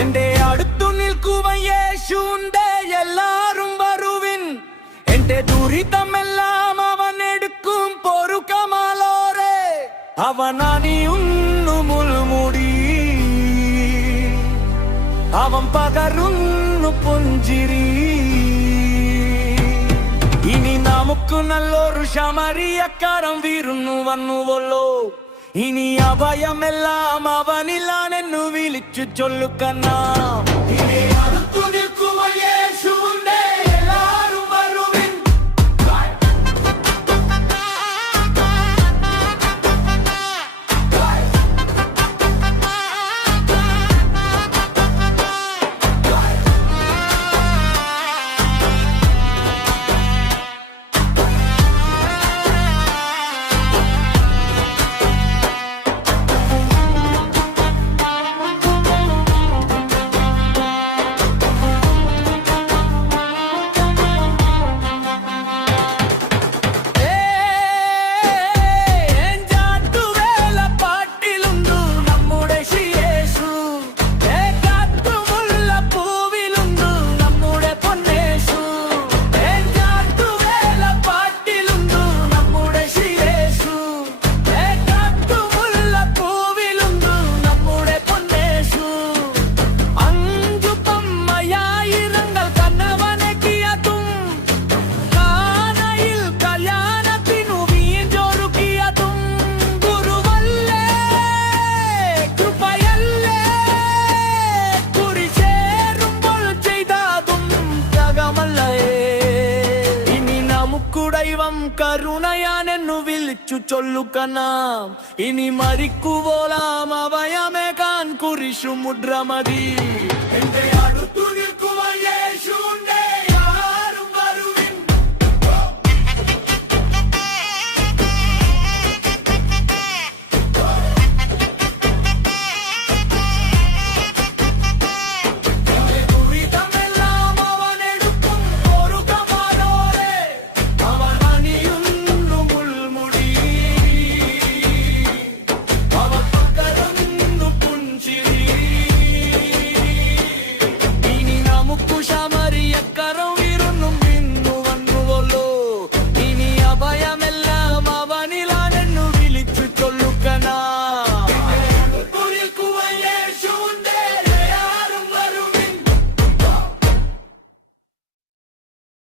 എന്റെ അടുത്തു നിൽക്കുവൻ യേശുണ്ടേ എല്ലാരും വരുവിൻ എന്റെ ദുരിതമെല്ലാം അവൻ എടുക്കും പൊറുക്കമാലോരെ അവൻ അണിയുന്നു മുൾമുടി അവൻ പകരുന്നു പുഞ്ചിരി ഇനി നമുക്ക് നല്ലൊരു ശമരിയക്കാരൻ വീരുന്നു വന്നുവല്ലോ ഇനി അഭയമെല്ലാം അവനിലാണെന്നു വിളിച്ചു ചൊല്ലുക്കന്നാ ദൈവം കരുണയാനെന്നു വിളിച്ചു ചൊല്ലുകനാം ഇനി മരിക്കുവോളാം അവയമേകാൻ കുരിശു മുദ്രമതി എന്റെ അടുത്തു